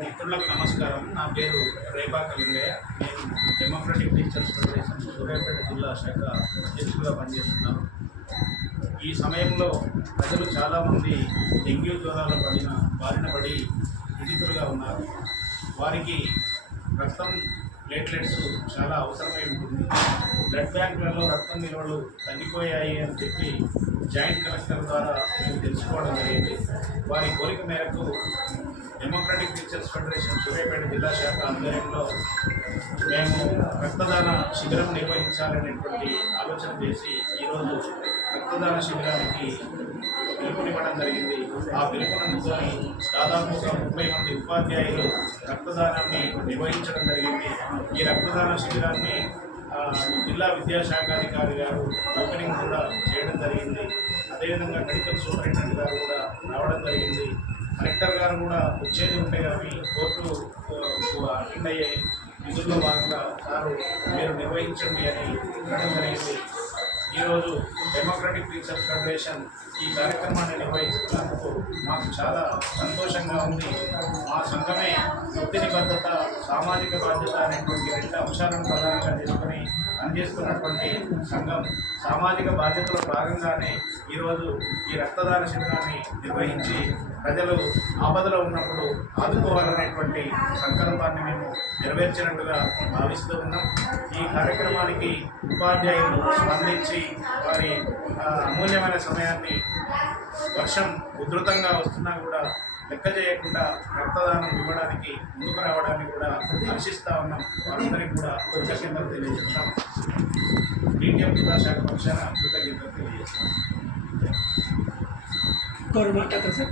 మిత్రులకు నమస్కారం. నా పేరు రేపాక లింగయ్య. నేను డెమోక్రటిక్ టీచర్స్ ఫెడరేషన్ సూర్యాపేట జిల్లా శాఖ అధ్యక్షుడిగా పనిచేస్తున్నాను. ఈ సమయంలో ప్రజలు చాలామంది డెంగ్యూ జ్వరాల బారిన పడి పీడితులుగా ఉన్నారు. వారికి రక్తం ప్లేట్లెట్స్ చాలా అవసరమై ఉంటుంది. బ్లడ్ బ్యాంకులలో రక్తం నిల్వలు తగ్గిపోయాయి అని చెప్పి జాయింట్ కలెక్టర్ ద్వారా మేము తెలుసుకోవడం జరిగింది. వారి కోరిక మేరకు డెమోక్రటిక్ టీచర్స్ ఫెడరేషన్ సూర్యాపేట జిల్లా శాఖ ఆధ్వర్యంలో మేము రక్తదాన శిబిరం నిర్వహించాలనేటువంటి ఆలోచన చేసి ఈరోజు రక్తదాన శిబిరానికి పిలుపునివ్వడం జరిగింది. ఆ పిలుపునందుకొని దాదాపు 30 మంది ఉపాధ్యాయులు రక్తదానాన్ని నిర్వహించడం జరిగింది. ఈ రక్తదాన శిబిరాన్ని జిల్లా విద్యాశాఖాధికారి గారు ఓపెనింగ్ కూడా చేయడం జరిగింది. అదేవిధంగా మెడికల్ సూపరింటెండెంట్ గారు కూడా రావడం జరిగింది. కలెక్టర్ గారు కూడా వచ్చేది ఉంటే కానీ కోర్టు అటెండ్ అయ్యే విధుల్లో భాగంగా సారు మీరు నిర్వహించండి అని అనడం జరిగింది. ఈరోజు డెమోక్రటిక్ టీచర్స్ ఫెడరేషన్ ఈ కార్యక్రమాన్ని నిర్వహిస్తున్నందుకు మాకు చాలా సంతోషంగా ఉంది. మా సంఘమే వృత్తి నిబద్ధత, సామాజిక బాధ్యత అనేటువంటి 2 అంశాలను ప్రధానంగా తీసుకొని పనిచేస్తున్నటువంటి సంఘం. సామాజిక బాధ్యతలో భాగంగానే ఈరోజు ఈ రక్తదాన శిబిరాన్ని నిర్వహించి ప్రజలు ఆపదలో ఉన్నప్పుడు ఆదుకోవాలనేటువంటి సంకల్పాన్ని మేము నెరవేర్చినట్టుగా భావిస్తూ ఉన్నాం. ఈ కార్యక్రమానికి ఉపాధ్యాయులు స్పందించి వారి అమూల్యమైన సమయాన్ని వర్షం ఉధృతంగా వస్తున్నా కూడా లెక్క చేయకుండా రక్తదానం ఇవ్వడానికి ముందుకు రావడానికి కూడా హర్షిస్తూ ఉన్నాం. వారందరికీ కూడా కృతజ్ఞతలు తెలియజేస్తాం. డిటిఎం జిల్లా శాఖ పక్షాన కృతజ్ఞతలు తెలియజేస్తాం. సార్